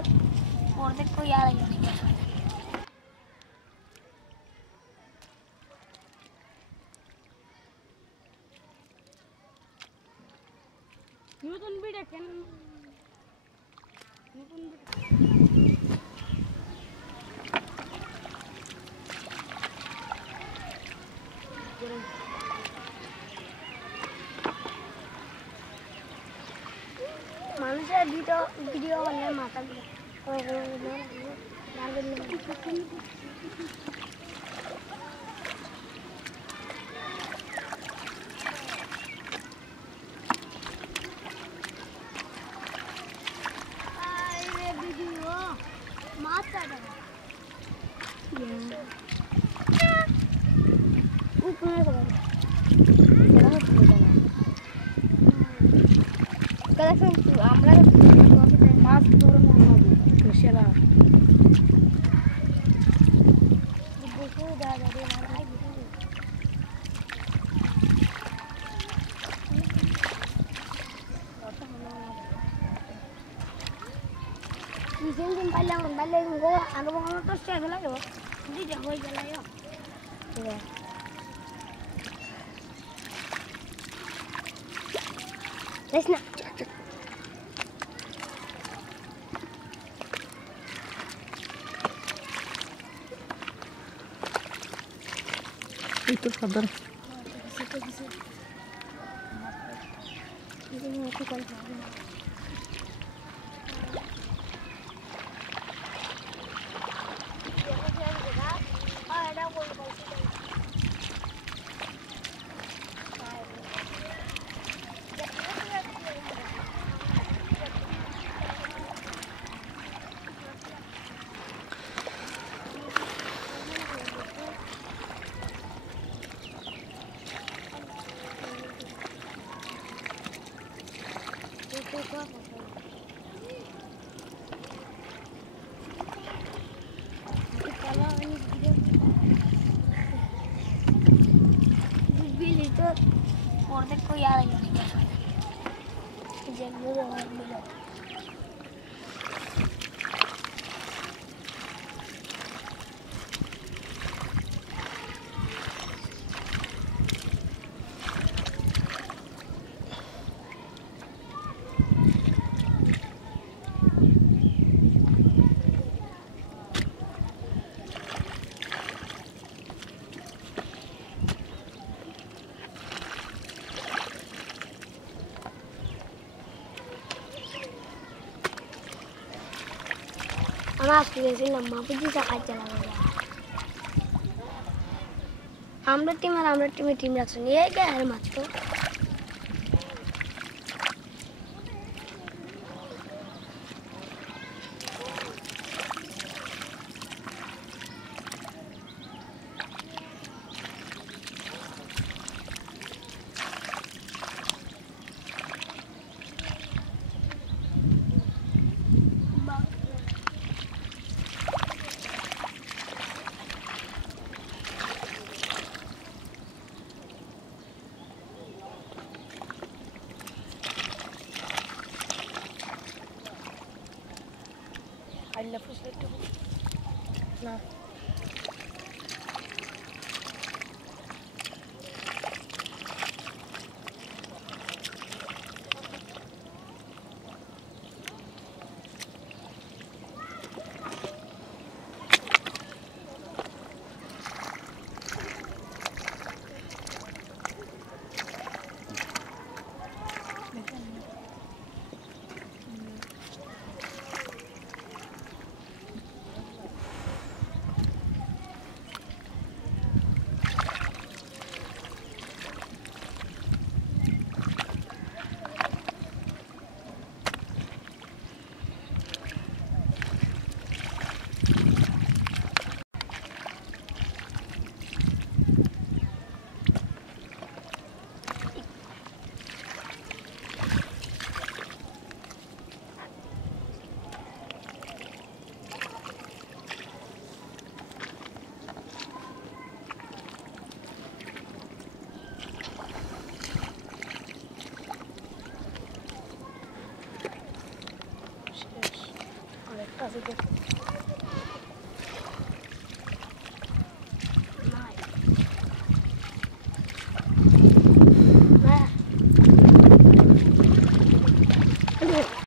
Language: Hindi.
और देखो यार नहीं क्या नूतन भी देखें नूतन मानुषे वीडियो वाले माता আমরা মাছ ধরবো কৃষিরা Izin palang balik ko ano bang ano to siya gala yo hindi jagoy gala yo iya let's not itu sabar ini aku kan और देखो यार नहीं क्या जंगल और मिला Amas kasi nama puji sakat jalan aja. Amra tim raksan ये क्या है मत तो I love this little. No. Kasih dia. Nah. Nah. Aduh.